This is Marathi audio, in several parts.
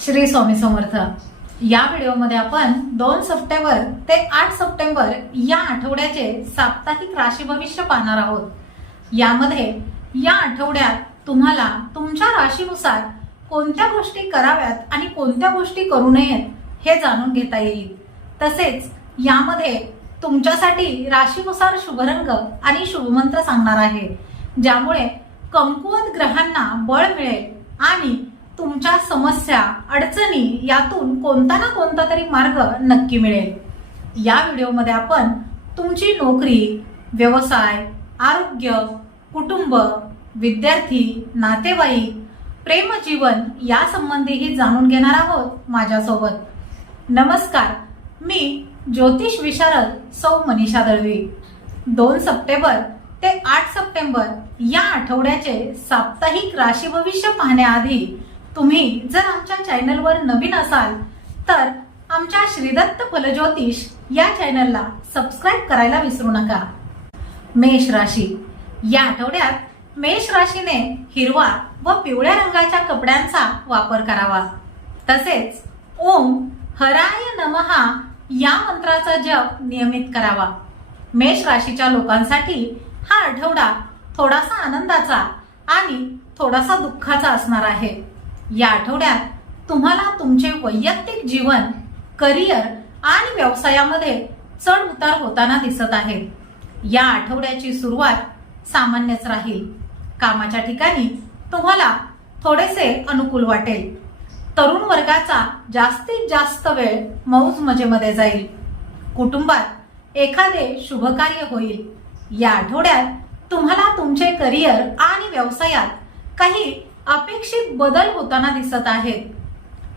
श्री स्वामी समर्थ. या व्हिडिओमध्ये आपण दोन सप्टेंबर ते आठ सप्टेंबर या आठवड्याचे साप्ताहिक राशी भविष्य पाहणार आहोत. यामध्ये या आठवड्यात तुम्हाला तुमच्या राशीनुसार कोणत्या गोष्टी कराव्यात आणि कोणत्या गोष्टी करू नयेत हे जाणून घेता येईल. तसेच यामध्ये तुमच्यासाठी राशीनुसार शुभरंग आणि शुभमंत्र सांगणार आहे. ज्यामुळे कमकुवत ग्रहांना बळ मिळेल आणि तुमच्या समस्या अडचणी यातून कोणता ना कोणता तरी मार्ग नक्की मिळेल. या व्हिडिओमध्ये आपण तुमची नोकरी व्यवसाय आरोग्य कुटुंब विद्यार्थी नातेवाईक प्रेमजीवन यासंबंधीही जाणून घेणार आहोत माझ्यासोबत. नमस्कार मी ज्योतिष विशारद सौ मनीषा दळवी. दोन सप्टेंबर ते आठ सप्टेंबर या आठवड्याचे साप्ताहिक राशी भविष्य पाहण्याआधी तुम्ही जर आमच्या चॅनलवर नवीन असाल तर आमच्या श्रीदत्त फलज्योतिष या चॅनलला सबस्क्राईब करायला विसरू नका. मेष राशी. या आठवड्यात मेष राशीने हिरवा व पिवळ्या रंगाच्या कपड्यांचा वापर करावा. तसेच ओम हराय नमहा या मंत्राचा जप नियमित करावा. मेष राशीच्या लोकांसाठी हा आठवडा थोडासा आनंदाचा आणि थोडासा दुःखाचा असणार आहे. या आठवड्यात तुम्हाला तुमचे वैयक्तिक जीवन करिअर आणि व्यवसायामध्ये चढ उतार होताना दिसत आहे. या आठवड्याची सुरुवात सामान्यच राहील. कामाच्या ठिकाणी तुम्हाला थोडेसे अनुकूल वाटेल. तरुण वर्गाचा जास्तीत जास्त वेळ मौज मजेमध्ये जाईल. कुटुंबात एखादे शुभकार्य होईल. या आठवड्यात तुम्हाला तुमचे करिअर आणि व्यवसायात काही अपेक्षित बदल होताना दिसत आहेत.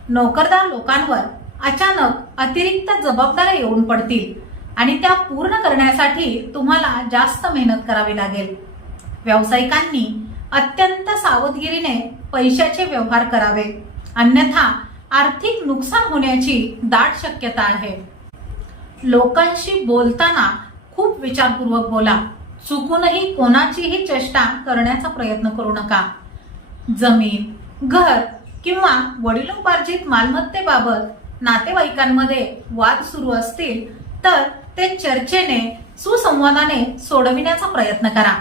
नोकरदार लोकांवर अचानक अतिरिक्त जबाबदाऱ्या येऊन पडतील आणि त्या पूर्ण करण्यासाठी तुम्हाला जास्त मेहनत करावी लागेल. व्यावसायिकांनी अत्यंत सावधगिरीने पैशाचे व्यवहार करावे. अन्यथा आर्थिक नुकसान होण्याची दाट शक्यता आहे. लोकांशी बोलताना खूप विचारपूर्वक बोला. चुकूनही कोणाचीही चेष्टा करण्याचा प्रयत्न करू नका. जमीन घर किंवा वडिलोपार्जित मालमत्तेबाबत नातेवाईकांमध्ये वाद सुरू असतील तर ते चर्चेने सुसंवादाने सोडविण्याचा प्रयत्न करा.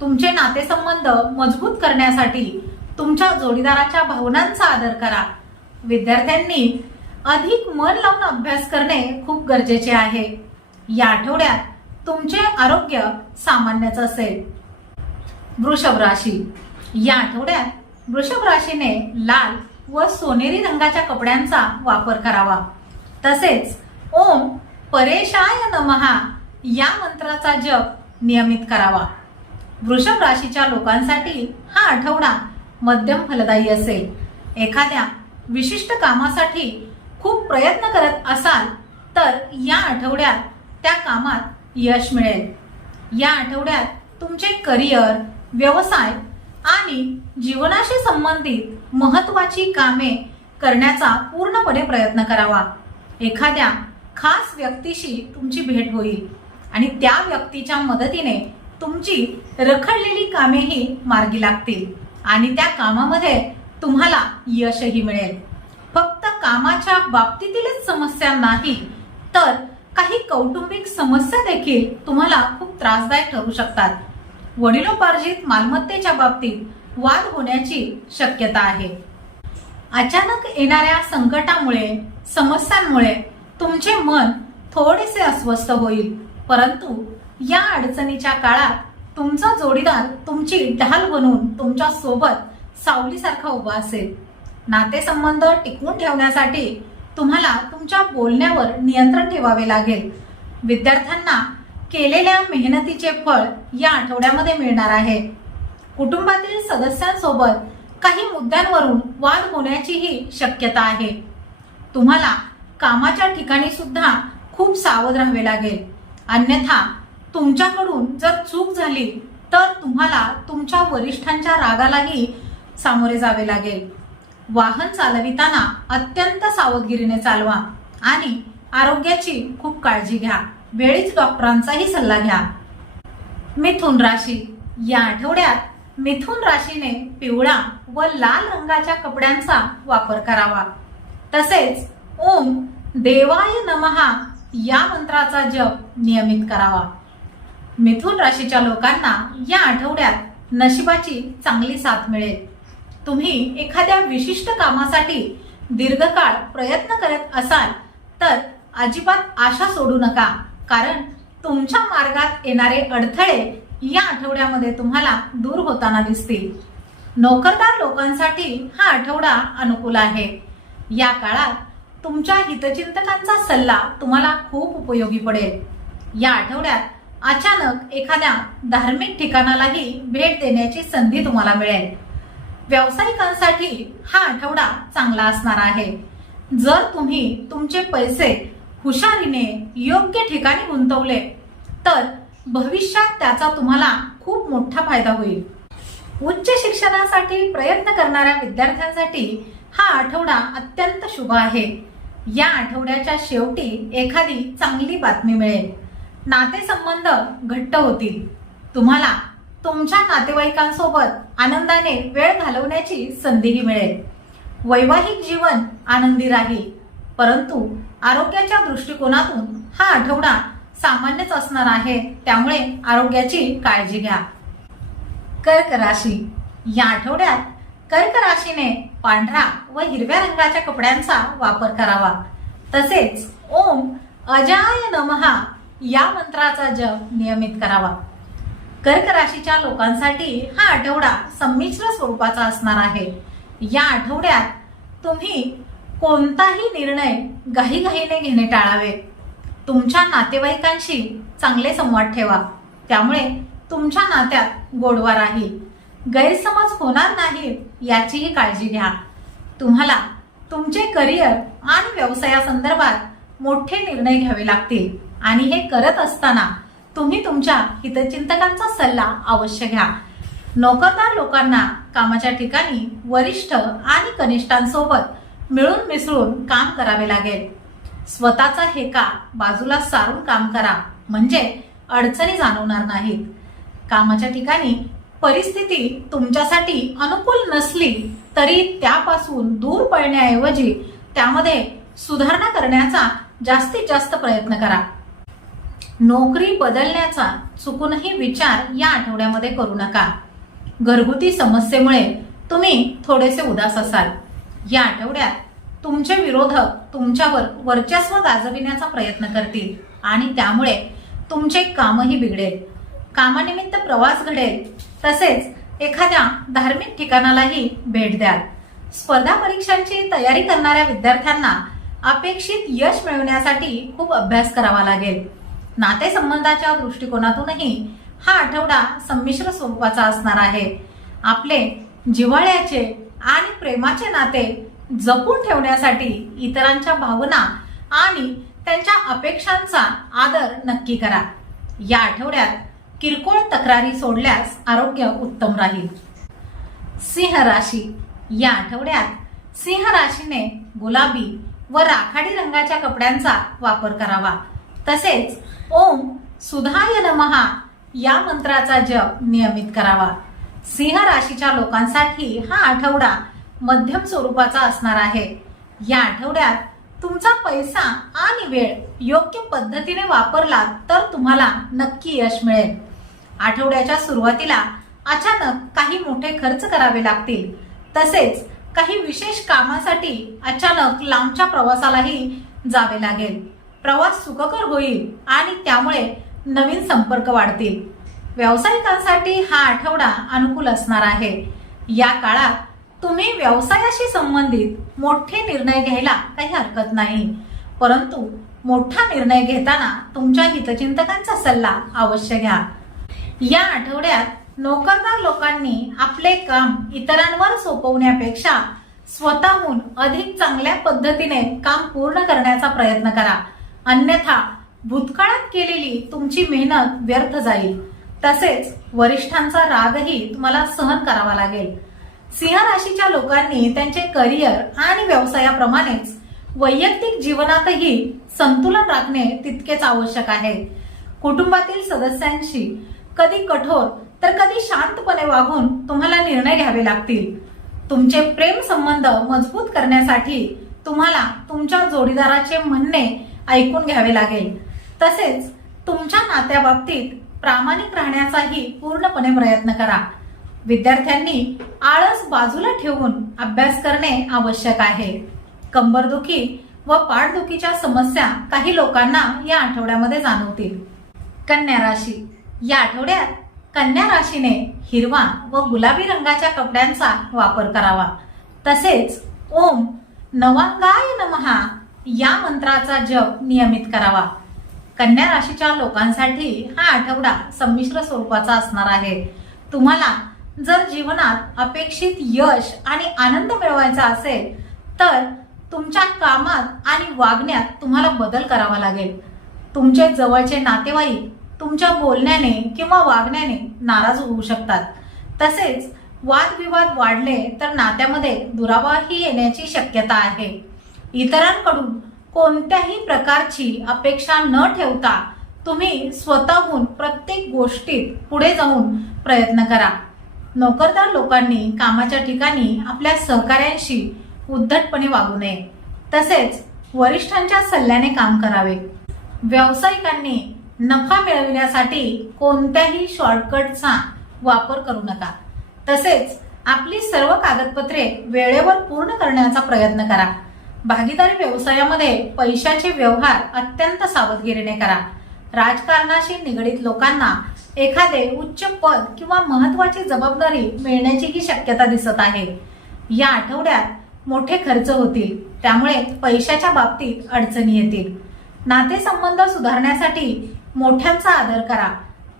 तुमचे नातेसंबंध मजबूत करण्यासाठी तुमच्या जोडीदाराच्या भावनांचा आदर करा. विद्यार्थ्यांनी अधिक मन लावून अभ्यास करणे खूप गरजेचे आहे. या आठवड्यात तुमचे आरोग्य सामान्यच असेल. वृषभ राशी या आठवड्यात वृषभ राशीने लाल व सोनेरी रंगाच्या कपड्यांचा वापर करावा. तसेच ओम परेशाय नमहा या मंत्राचा जप नियमित करावा. वृषभ राशीच्या लोकांसाठी हा आठवडा मध्यम फलदायी असेल. एखाद्या विशिष्ट कामासाठी खूप प्रयत्न करत असाल तर या आठवड्यात त्या कामात यश मिळेल. या आठवड्यात तुमचे करिअर व्यवसाय आणि जीवनाशी संबंधित महत्वाची कामे करण्याचा पूर्णपणे प्रयत्न करावा. एखाद्या खास व्यक्तीशी तुमची भेट होईल आणि त्या व्यक्तीच्या मदतीने तुमची रखडलेली कामेही मार्गी लागतील आणि त्या कामामध्ये तुम्हाला यशही मिळेल. फक्त कामाच्या बाबतीतीलच समस्या नाही तर काही कौटुंबिक समस्या देखील तुम्हाला खूप त्रासदायक ठरू शकतात. वडिलोपार्जित मालमत्तेच्या बाबतीत वाद होण्याची शक्यता आहे. अचानक येणाऱ्या संकटामुळे समस्यांमुळे तुमचे मन थोडेसे अस्वस्थ होईल. परंतु या अडचणीच्या काळात तुमचा जोडीदार तुमची ढाल बनून तुमच्यासोबत सावलीसारखा उभा असेल. नातेसंबंध टिकवून ठेवण्यासाठी तुम्हाला तुमच्या बोलण्यावर नियंत्रण ठेवावे लागेल. विद्यार्थ्यांना केलेल्या मेहनतीचे फळ या आठवड्यामध्ये मिळणार आहे. कुटुंबातील सदस्यांसोबत काही मुद्द्यांवरून वाद होण्याचीही शक्यता आहे. तुम्हाला कामाच्या ठिकाणी सुद्धा खूप सावध राहावे लागेल. अन्यथा तुमच्याकडून जर चूक झाली तर तुम्हाला तुमच्या वरिष्ठांच्या रागालाही सामोरे जावे लागेल. वाहन चालविताना अत्यंत सावधगिरीने चालवा आणि आरोग्याची खूप काळजी घ्या. वेळीच डॉक्टरांचाही सल्ला घ्या. मिथुन राशी. या आठवड्यात मिथुन राशीने पिवळा व लाल रंगाच्या कपड्यांचा वापर करावा. तसेच ओम देवाय नमहा या मंत्राचा जप नियमित करावा. मिथुन राशीच्या लोकांना या आठवड्यात नशिबाची चांगली साथ मिळेल. तुम्ही एखाद्या विशिष्ट कामासाठी दीर्घकाळ प्रयत्न करत असाल तर अजिबात आशा सोडू नका. कारण तुमच्या मार्गात येणारे अडथळे या आठवड्यामध्ये तुम्हाला दूर होताना दिसतील. नोकरदार लोकांसाठी हा आठवडा अनुकूल आहे. या काळात तुमच्या हितचिंतकांचा सल्ला तुम्हाला खूप उपयोगी पडेल. या आठवड्यात अचानक एखाद्या धार्मिक ठिकाणालाही भेट देण्याची संधी तुम्हाला मिळेल. व्यावसायिकांसाठी हा आठवडा चांगला असणार आहे. जर तुम्ही तुमचे पैसे हुशारीने योग्य ठिकाणी गुंतवले तर भविष्यात त्याचा तुम्हाला खूप मोठा फायदा होईल. उच्च शिक्षणासाठी प्रयत्न करणाऱ्या विद्यार्थ्यांसाठी हा आठवडा अत्यंत शुभ आहे. या आठवड्याच्या शेवटी एखादी चांगली बातमी मिळेल. नातेसंबंध घट्ट होतील. तुम्हाला तुमच्या नातेवाईकांसोबत आनंदाने वेळ घालवण्याची संधीही मिळेल. वैवाहिक जीवन आनंदी राहील परंतु आरोग्याच्या दृष्टिकोनातून हा आठवडा सामान्यच असणार आहे. त्यामुळे आरोग्याची काळजी घ्या. कर्क राशी. या आठवड्यात कर्क राशीने पांढरा व हिरव्या रंगाच्या कपड्यांचा वापर करावा. तसेच ओम अजाय नमहा या मंत्राचा जप नियमित करावा. कर्क राशीच्या लोकांसाठी हा आठवडा संमिश्र स्वरूपाचा असणार आहे. या आठवड्यात तुम्ही कोणताही निर्णय घाईघाईने घेणे टाळावे. तुमच्या नातेवाईकांशी चांगले संवाद ठेवा. त्यामुळे तुमच्या नात्यात गोडवा राहील. गैरसमज होणार नाही याचीही काळजी घ्या. तुम्हाला तुमचे करिअर आणि व्यवसायासंदर्भात मोठे निर्णय घ्यावे लागतील. आणि हे करत असताना तुम्ही तुमच्या हितचिंतकांचा सल्ला अवश्य घ्या. नोकरदार लोकांना कामाच्या ठिकाणी वरिष्ठ आणि कनिष्ठांसोबत मिळून मिसळून काम करावे लागेल. स्वतःचा हेका बाजूला सारून काम करा. म्हणजे अडचणी जाणवणार नाहीत. कामाच्या ठिकाणी परिस्थिती तुमच्यासाठी अनुकूल नसली तरी त्यापासून दूर पळण्याऐवजी त्यामध्ये सुधारणा करण्याचा जास्तीत जास्त प्रयत्न करा. नोकरी बदलण्याचा चुकूनही विचार या आठवड्यामध्ये करू नका. घरगुती समस्येमुळे तुम्ही थोडेसे उदास असाल. या आठवड्यात तुमचे विरोधक तुमच्यावर वर्चस्व गाजविण्याचा प्रयत्न करतील आणि त्यामुळे तुमचे कामही बिघडेल. कामानिमित्त प्रवास घडेल. तसेच एखाद्या धार्मिक ठिकाणालाही भेट द्याल. स्पर्धा परीक्षांची तयारी करणाऱ्या विद्यार्थ्यांना अपेक्षित यश मिळवण्यासाठी खूप अभ्यास करावा लागेल. नातेसंबंधाच्या दृष्टिकोनातूनही हा आठवडा संमिश्र स्वरूपाचा असणार आहे. आपले जिव्हाळ्याचे आणि प्रेमाचे नाते जपून ठेवण्यासाठी इतरांच्या भावना आणि त्यांच्या अपेक्षांचा आदर नक्की करा. या आठवड्यात किरकोळ तक्रारी सोडल्यास आरोग्य उत्तम राहील. सिंह राशी. या आठवड्यात सिंह राशीने गुलाबी व राखाडी रंगाच्या कपड्यांचा वापर करावा. तसेच ओम सुधाय नमहा या मंत्राचा जप नियमित करावा. सिंह राशीच्या लोकांसाठी हा आठवडा मध्यम स्वरूपाचा असणार आहे. या आठवड्यात तुमचा पैसा आणि वेळ योग्य पद्धतीने वापरला तर तुम्हाला नक्की यश मिळेल. आठवड्याच्या सुरुवातीला अचानक काही मोठे खर्च करावे लागतील. तसेच काही विशेष कामासाठी अचानक लांबच्या प्रवासालाही जावे लागेल. प्रवास सुखकर होईल आणि त्यामुळे नवीन संपर्क वाढतील. व्यावसायिकांसाठी हा आठवडा अनुकूल असणार आहे. या काळात तुम्ही व्यवसायाशी संबंधित मोठे निर्णय घ्यायला काही हरकत नाही. परंतु मोठा निर्णय घेताना तुमच्या हितचिंतकांचा सल्ला अवश्य घ्या. या आठवड्यात नोकरदार लोकांनी आपले काम इतरांवर सोपवण्यापेक्षा स्वतःहून अधिक चांगल्या पद्धतीने काम पूर्ण करण्याचा प्रयत्न करा. अन्यथा भूतकाळात केलेली तुमची मेहनत व्यर्थ जाईल. तसेच वरिष्ठांचा रागही तुम्हाला सहन करावा लागेल. सिंह राशीच्या लोकांनी त्यांचे करिअर आणि व्यवसायाप्रमाणेच वैयक्तिक जीवनातही संतुलन राखणे तितकेच आवश्यक आहे. कुटुंबातील सदस्यांशी कधी कठोर तर कधी शांतपणे वागून तुम्हाला निर्णय घ्यावे लागतील. तुमचे प्रेम संबंध मजबूत करण्यासाठी तुम्हाला तुमच्या जोडीदाराचे म्हणणे ऐकून घ्यावे लागेल. तसेच तुमच्या नात्याबाबतीत प्रामाणिक राहण्याचाही पूर्णपणे प्रयत्न करा. विद्यार्थ्यांनी आळस बाजूला ठेवून अभ्यास करणे आवश्यक आहे. कंबरदुखी व पाठदुखीच्या समस्या काही लोकांना या आठवड्यामध्ये जाणवतील. कन्या राशी. या आठवड्यात कन्या राशीने हिरवा व गुलाबी रंगाच्या कपड्यांचा वापर करावा. तसेच ओम नवांगाय नमहा या मंत्राचा जप नियमित करावा. कन्या राशीच्या लोकांसाठी हा आठवडा संमिश्र स्वरूपाचा असणार आहे. तुम्हाला जर जीवनात अपेक्षित यश आणि आनंद मिळवायचा असेल तर तुमच्या कामात आणि वागण्यात तुम्हाला बदल करावा लागेल. तुमचे जवळचे नातेवाईक तुमच्या बोलण्याने किंवा वागण्याने नाराज होऊ शकतात. तसेच वादविवाद वाढले तर नात्यामध्ये दुरावाही येण्याची शक्यता आहे. इतरांकडून कोणत्याही प्रकारची अपेक्षा न ठेवता तुम्ही स्वतःहून प्रत्येक गोष्टीत पुढे जाऊन प्रयत्न करा. नोकरदार लोकांनी कामाच्या ठिकाणी आपल्या सहकाऱ्यांशी उद्धटपणे वागू नये. तसेच वरिष्ठांच्या सल्ल्याने काम करावे. व्यावसायिकांनी नफा मिळविण्यासाठी कोणत्याही शॉर्टकटचा वापर करू नका. तसेच आपली सर्व कागदपत्रे वेळेवर पूर्ण करण्याचा प्रयत्न करा. भागीदारी व्यवसायामध्ये पैशाचे व्यवहार अत्यंत सावधगिरीने करा. राजकारणाशी निगडीत लोकांना एखादे उच्च पद किंवा महत्वाची जबाबदारी मिळण्याचीही शक्यता दिसत आहे. या आठवड्यात मोठे खर्च होतील त्यामुळे पैशाच्या बाबतीत अडचणी येतील. नातेसंबंध सुधारण्यासाठी मोठ्यांचा आदर करा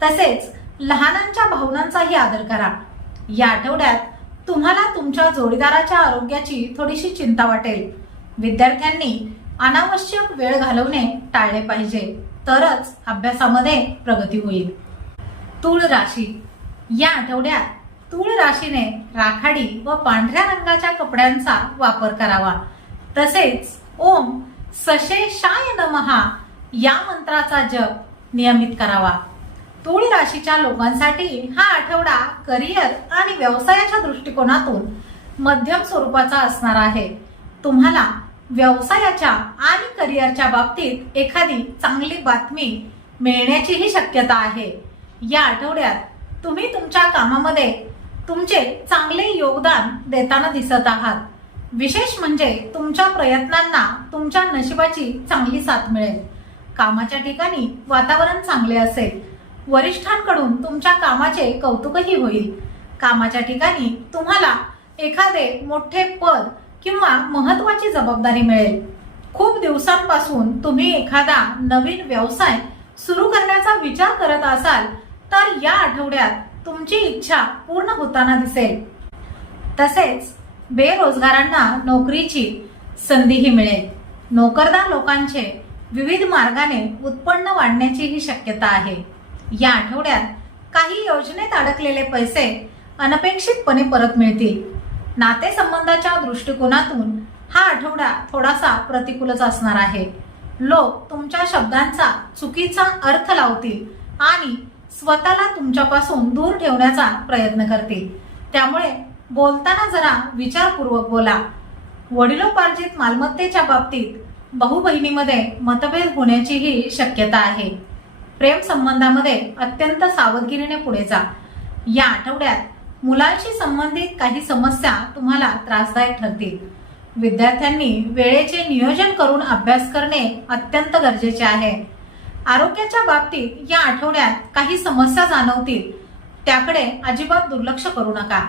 तसेच लहानांच्या भावनांचाही आदर करा. या आठवड्यात तुम्हाला तुमच्या जोडीदाराच्या आरोग्याची थोडीशी चिंता वाटेल. विद्यार्थ्यांनी अनावश्यक वेळ घालवणे टाळले पाहिजे. तरच अभ्यासामध्ये प्रगती होईल. तूळ राशी. या आठवड्यात तूळ राशीने राखाडी व पांढऱ्या रंगाच्या कपड्यांचा वापर करावा. तसेच ओम सशेषाय नमहा या मंत्राचा जप नियमित करावा. तूळ राशीच्या लोकांसाठी हा आठवडा करिअर आणि व्यवसायाच्या दृष्टिकोनातून मध्यम स्वरूपाचा असणार आहे. तुम्हाला व्यवसायाच्या आणि करिअरच्या बाबतीत एखादी चांगली बातमी मिळण्याचीही शक्यता आहे. या आठवड्यात तुम्ही तुमच्या कामामध्ये तुमचे चांगले योगदान देताना दिसत आहात. विशेष म्हणजे तुमच्या प्रयत्नांना तुमच्या नशिबाची चांगली साथ मिळेल. कामाच्या ठिकाणी वातावरण चांगले असेल. वरिष्ठांकडून तुमच्या कामाचे कौतुकही होईल. कामाच्या ठिकाणी तुम्हाला एखादे मोठे पद किंवा महत्वाची जबाबदारी मिळेल. खूप दिवसांपासून तुम्ही एखादा नवीन व्यवसाय सुरू करण्याचा विचार करत असाल तर या आठवड्यात तुमची इच्छा पूर्ण होताना दिसेल. तसेच बेरोजगारांना नोकरीची संधीही मिळेल. नोकरदार लोकांचे विविध मार्गाने उत्पन्न वाढण्याचीही शक्यता आहे. या आठवड्यात काही योजनेत अडकलेले पैसे अनपेक्षितपणे परत मिळतील. नातेसंबंधाच्या दृष्टिकोनातून हा आठवडा थोडासा प्रतिकूलच असणार आहे. लोक तुमच्या शब्दांचा चुकीचा अर्थ लावतील आणि स्वतःला तुमच्यापासून दूर ठेवण्याचा प्रयत्न करतील. त्यामुळे बोलताना जरा विचारपूर्वक बोला. वडिलोपार्जित मालमत्तेच्या बाबतीत भाऊ बहिणीमध्ये मतभेद होण्याचीही शक्यता आहे. प्रेम संबंधामध्ये अत्यंत सावधगिरीने पुढे जा. या आठवड्यात मुलांशी संबंधित काही समस्या तुम्हाला त्रासदायक ठरतील. विद्यार्थ्यांनी वेळेचे नियोजन करून अभ्यास करणे अत्यंत गरजेचे आहे. आरोग्याच्या बाबतीत या आठवड्यात काही समस्या जाणवतील. त्याकडे अजिबात दुर्लक्ष करू नका.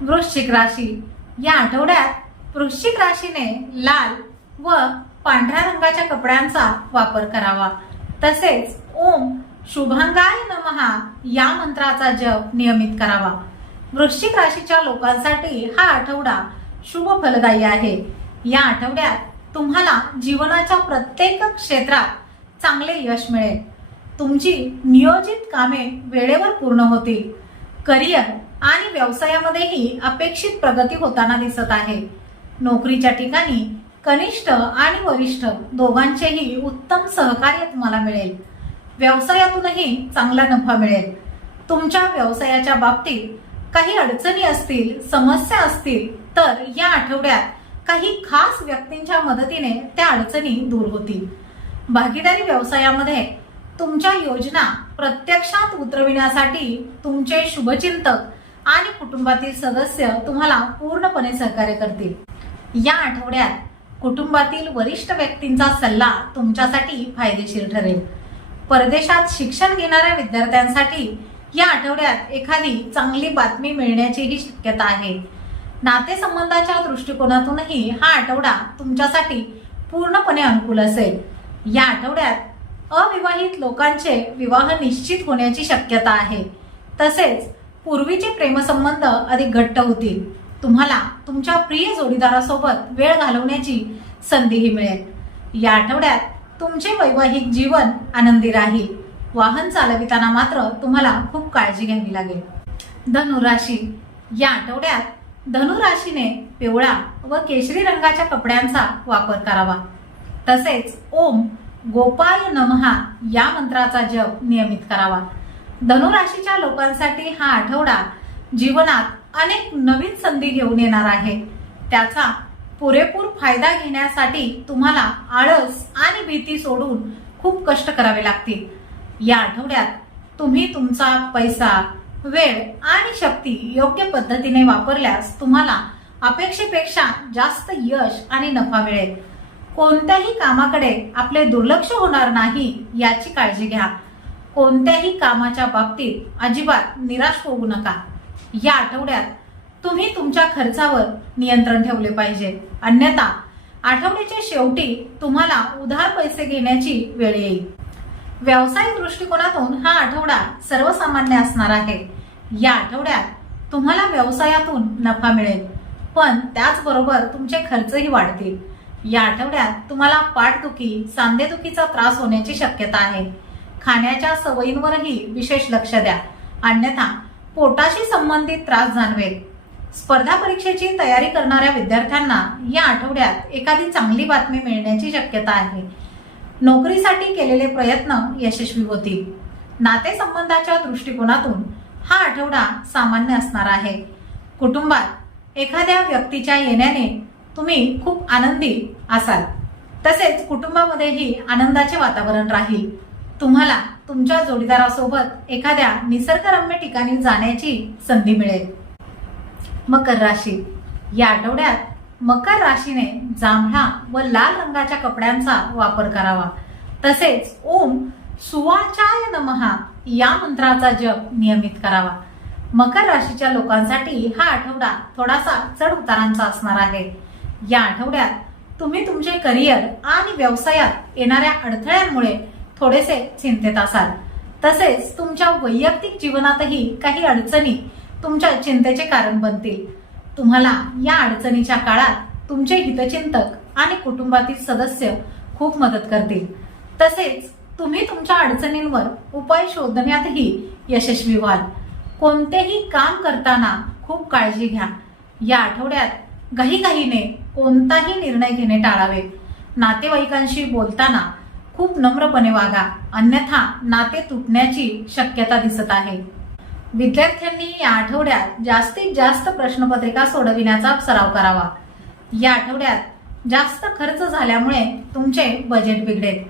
वृश्चिक राशी. या आठवड्यात वृश्चिक राशीने लाल व पांढऱ्या रंगाच्या कपड्यांचा वापर करावा. तसेच ओम शुभांगाय नमहा. या मंत्राचा जप नियमित करावा. वृश्चिक राशीच्या लोकांसाठी हा आठवडा शुभ फलदायी आहे. या आठवड्यात तुम्हाला जीवनाच्या प्रत्येक क्षेत्रात चांगले यश मिळेल. तुमची नियोजित कामे वेळेवर पूर्ण होतील. करिअर आणि व्यवसायामध्येही अपेक्षित प्रगती होताना दिसत आहे. नोकरीच्या ठिकाणी कनिष्ठ आणि वरिष्ठ दोघांचेही उत्तम सहकार्य तुम्हाला मिळेल. व्यवसायातूनही चांगला नफा मिळेल. तुमच्या व्यवसायाच्या बाबतीत काही अडचणी असतील समस्या असतील तर या आठवड्यात काही खास व्यक्तींच्या मदतीने त्या अडचणी दूर होतील. भागीदारी व्यवसायामध्ये तुमच्या योजना प्रत्यक्षात उतरविण्यासाठी तुमचे शुभचिंतक आणि कुटुंबातील सदस्य तुम्हाला पूर्णपणे सहकार्य करतील. या आठवड्यात कुटुंबातील वरिष्ठ व्यक्तींचा सल्ला तुमच्यासाठी फायदेशीर ठरेल. परदेशात शिक्षण घेणाऱ्या विद्यार्थ्यांसाठी या आठवड्यात एखादी चांगली बातमी मिळण्याचीही शक्यता आहे. नातेसंबंधाच्या दृष्टिकोनातूनही हा आठवडा तुमच्यासाठी पूर्णपणे अनुकूल असेल. या आठवड्यात अविवाहित लोकांचे विवाह निश्चित होण्याची शक्यता आहे. तसेच पूर्वीचे प्रेमसंबंध अधिक घट्ट होतील. तुम्हाला तुमच्या प्रिय जोडीदारासोबत वेळ घालवण्याची संधीही मिळेल. या आठवड्यात तुमचे वैवाहिक जीवन आनंदी राहील. वाहन चालविताना मात्र तुम्हाला खूप काळजी घ्यावी लागेल. धनुराशी. या आठवड्यात धनुराशीने पिवळा व केशरी रंगाच्या कपड्यांचा वापर करावा. तसेच ओम गोपाल नमहा या मंत्राचा जप नियमित करावा. धनुराशीच्या लोकांसाठी हा आठवडा जीवनात अनेक नवीन संधी घेऊन येणार आहे. त्याचा पुरेपूर फायदा घेण्यासाठी तुम्हाला आळस आणि भीती सोडून खूप कष्ट करावे लागतील. या आठवड्यात तुम्ही तुमचा पैसा वेळ आणि शक्ती योग्य पद्धतीने वापरल्यास तुम्हाला अपेक्षेपेक्षा जास्त यश आणि नफा मिळेल. कोणत्याही कामाकडे आपले दुर्लक्ष होणार नाही याची काळजी घ्या. कोणत्याही कामाच्या बाबतीत अजिबात निराश होऊ नका. या आठवड्यात तुम्ही तुमच्या खर्चावर नियंत्रण ठेवले पाहिजे. अन्यथा आठवड्याच्या शेवटी तुम्हाला उधार पैसे घेण्याची वेळ येईल. व्यावसायिक दृष्टिकोनातून हा आठवडा सर्वसामान्य असणार आहे. या आठवड्यात तुम्हाला व्यवसायातून नफा मिळेल पण त्याचबरोबर तुमचे खर्चही वाढतील. या आठवड्यात तुम्हाला पाठदुखी सांधेदुखीचा त्रास होण्याची शक्यता आहे. खाण्याच्या सवयींवरही विशेष लक्ष द्या. अन्यथा पोटाशी संबंधित त्रास जाणवेल. स्पर्धा परीक्षेची तयारी करणाऱ्या विद्यार्थ्यांना या आठवड्यात एखादी चांगली बातमी मिळण्याची शक्यता आहे. नोकरीसाठी केलेले प्रयत्न यशस्वी होतील. नातेसंबंधाच्या दृष्टिकोनातून हा आठवडा सामान्य असणार आहे. कुटुंबात एखाद्या व्यक्तीच्या येण्याने तुम्ही खूप आनंदी असाल. तसेच कुटुंबामध्येही आनंदाचे वातावरण राहील. तुम्हाला तुमच्या जोडीदारासोबत एखाद्या निसर्गरम्य ठिकाणी जाण्याची संधी मिळेल. मकर राशी. या आठवड्यात मकर राशीने जांभळा व लाल रंगाच्या कपड्यांचा वापर करावा. तसेच ओम सुवाचाय नमहा या मंत्राचा जप नियमित करावा. मकर राशीच्या लोकांसाठी हा आठवडा थोडासा चढ उतारांचा असणार आहे. या आठवड्यात तुम्ही तुमचे करिअर आणि व्यवसायात येणाऱ्या अडथळ्यांमुळे थोडेसे चिंतेत असाल. तसेच तुमच्या वैयक्तिक जीवनातही काही अडचणी तुमच्या चिंतेचे कारण बनतील. तुम्हाला या अडचणीच्या काळात तुमचे हितचिंतक आणि कुटुंबातील सदस्य खूप मदत करतील. तसेच तुम्ही तुमच्या अडचणींवर उपाय शोधण्यातही यशस्वी व्हाल. कोणतेही काम करताना खूप काळजी घ्या. या आठवड्यात घाईघाईने कोणताही निर्णय घेणे टाळावे. नातेवाईकांशी बोलताना खूप नम्रपणे वागा. अन्यथा नाते तुटण्याची शक्यता दिसत आहे. विद्यार्थ्यांनी या आठवड्यात जास्तीत जास्त प्रश्नपत्रिका सोडविण्याचा सराव करावा. या आठवड्यात जास्त खर्च झाल्यामुळे तुमचे बजेट बिघडेल.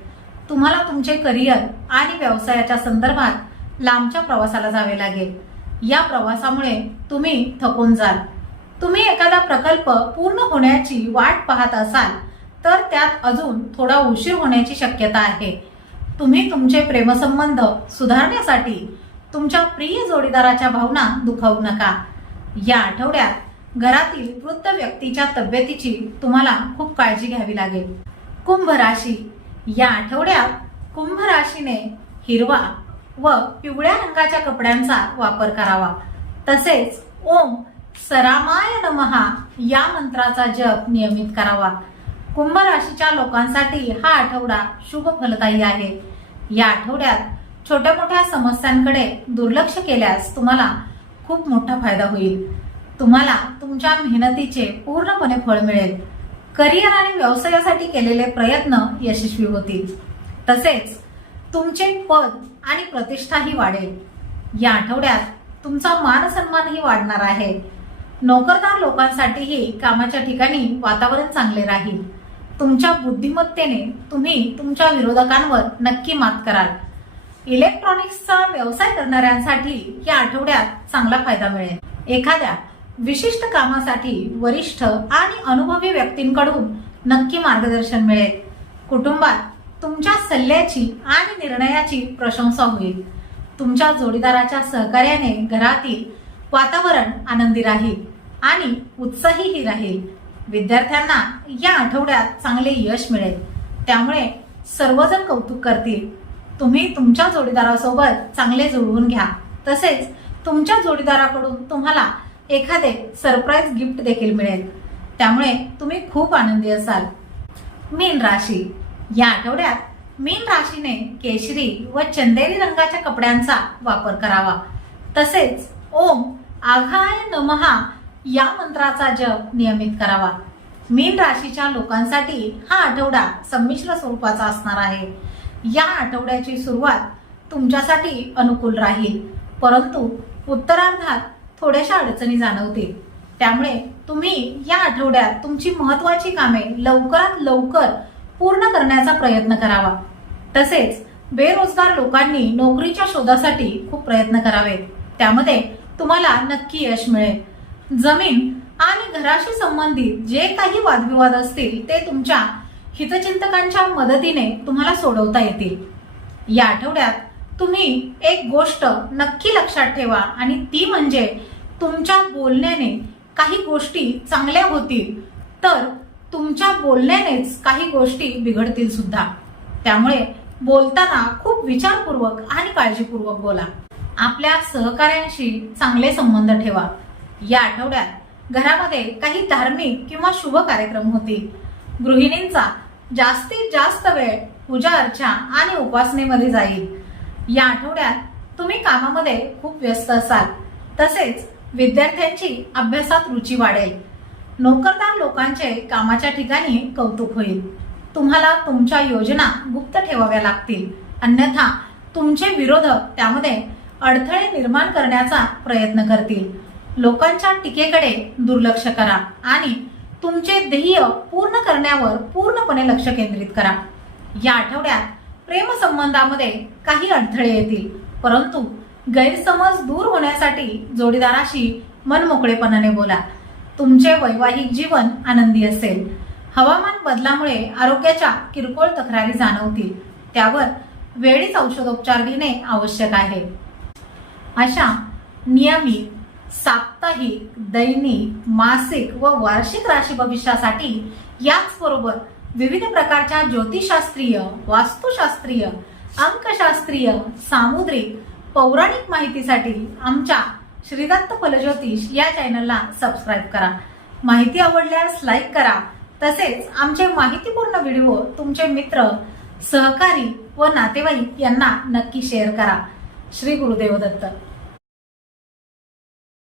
तुम्हाला तुमचे करिअर आणि व्यवसायाच्या संदर्भात लांबच्या प्रवासाला जावे लागेल. या प्रवासामुळे तुम्ही थकून जाल. तुम्ही एखादा प्रकल्प पूर्ण होण्याची वाट पाहत असाल तर त्यात अजून थोडा उशीर होण्याची शक्यता आहे. तुम्ही तुमचे प्रेमसंबंध सुधारण्यासाठी तुमच्या प्रिय जोडीदाराच्या भावना दुखावू नका. या आठवड्यात घरातील वृद्ध व्यक्तीच्या तब्येतीची तुम्हाला खूप काळजी घ्यावी लागेल. कुंभ राशी या आठवड्यात कुंभ राशीने हिरवा व पिवळ्या रंगाच्या कपड्यांचा वापर करावा. तसेच ओम सरामाय नमहा या मंत्राचा जप नियमित करावा. कुंभ राशीच्या लोकांसाठी हा आठवडा शुभ फलदायी आहे. या आठवड्यात छोट्या मोठ्या समस्यांकडे दुर्लक्ष केल्यास तुम्हाला खूप मोठा फायदा होईल. तुम्हाला तुमच्या मेहनतीचे पूर्णपणे फळ मिळेल. करिअर आणि व्यवसायासाठी केलेले प्रयत्न यशस्वी होतील. तसेच तुमचे पद आणि प्रतिष्ठाही वाढेल. या आठवड्यात तुमचा मान सन्मानही वाढणार आहे. नोकरदार लोकांसाठीही कामाच्या ठिकाणी वातावरण चांगले राहील. तुमच्या बुद्धिमत्तेने तुम्ही तुमच्या विरोधकांवर नक्की मात कराल. इलेक्ट्रॉनिक्सचा व्यवसाय करणाऱ्यांसाठी या आठवड्यात चांगला फायदा मिळेल. एखाद्या विशिष्ट कामासाठी वरिष्ठ आणि अनुभवी व्यक्तींकडून नक्की मार्गदर्शन मिळेल. कुटुंबात तुमच्या सल्ल्याची आणि निर्णयाची प्रशंसा होईल. तुमच्या जोडीदाराच्या सहकार्याने घरातील वातावरण आनंदी राहील आणि उत्साहीही राहील. विद्यार्थ्यांना या आठवड्यात चांगले यश मिळेल. त्यामुळे सर्वजण कौतुक करतील. तुम्ही तुमच्या जोडीदारासोबत चांगले जुळवून घ्या. तसेच तुमच्या जोडीदाराकडून तुम्हाला एखादे सरप्राईज गिफ्ट देखील मिळेल. त्यामुळे तुम्ही खूप आनंदी असाल. मीन राशी. या आठवड्यात मीन राशीने केशरी व चंदेरी रंगाच्या कपड्यांचा वापर करावा. तसेच ओम आघाय नमहा या मंत्राचा जप नियमित करावा. मीन राशीच्या लोकांसाठी हा आठवडा संमिश्र स्वरूपाचा असणार आहे. या आठवड्याची सुरुवात तुमच्यासाठी अनुकूल राहील. परंतु उत्तरार्धात थोड्याशा अडचणी जाणवतील. त्यामुळे तुम्ही या आठवड्यात तुमची महत्वाची कामे लवकरात लवकर पूर्ण करण्याचा प्रयत्न करावा. तसेच बेरोजगार लोकांनी नोकरीच्या शोधासाठी खूप प्रयत्न करावेत. त्यामध्ये तुम्हाला नक्की यश मिळेल. जमीन आणि घराशी संबंधित जे काही वादविवाद असतील ते तुमच्या हितचिंतकांच्या मदतीने तुम्हाला सोडवता येतील. या आठवड्यात तुम्ही एक गोष्ट नक्की लक्षात ठेवा आणि ती म्हणजे तुमच्या बोलण्याने काही गोष्टी चांगल्या होतील तर तुमच्या बोलण्यानेच काही गोष्टी बिघडतील सुद्धा. त्यामुळे बोलताना खूप विचारपूर्वक आणि काळजीपूर्वक बोला. आपल्या सहकाऱ्यांशी चांगले संबंध ठेवा. या आठवड्यात घरामध्ये काही धार्मिक किंवा शुभ कार्यक्रम होतील. गृहिणींचा जास्तीत जास्त वेळ पूजा अर्चा आणि उपासनेमध्ये जाईल. या आठवड्यात तुम्ही कामामध्ये खूप व्यस्त असाल. तसेच विद्यार्थ्यांची अभ्यासात रुची वाढेल. नोकरदार लोकांचे कामाच्या ठिकाणी कौतुक होईल. तुम्हाला तुमच्या योजना गुप्त ठेवाव्या लागतील. अन्यथा तुमचे विरोधक त्यामध्ये अडथळे निर्माण करण्याचा प्रयत्न करतील. लोकांच्या टीकेकडे दुर्लक्ष करा आणि तुमचे ध्येय पूर्ण करण्यावर पूर्णपणे लक्ष केंद्रित करा. या आठवड्यात प्रेमसंबंधामध्ये काही अडथळे येतील परंतु गैरसमज दूर होण्यासाठी जोडीदाराशी मनमोकळेपणाने बोला. तुमचे वैवाहिक जीवन आनंदी असेल. हवामान बदलामुळे आरोग्याच्या किरकोळ तक्रारी जाणवतील. त्यावर वेळीच औषधोपचार घेणे आवश्यक आहे. अशा नियमित साप्ताहिक दैनिक मासिक व वार्षिक राशी भविष्यासाठी याचबरोबर विविध प्रकारच्या ज्योतिषशास्त्रीय वास्तुशास्त्रीय अंकशास्त्रीय सामुद्रिक पौराणिक माहितीसाठी आमच्या श्रीदत्त फलज्योतिष या चॅनलला सबस्क्राईब करा. माहिती आवडल्यास लाईक करा. तसेच आमचे माहितीपूर्ण व्हिडिओ तुमचे मित्र सहकारी व नातेवाईक यांना नक्की शेअर करा. श्री गुरुदेव दत्त.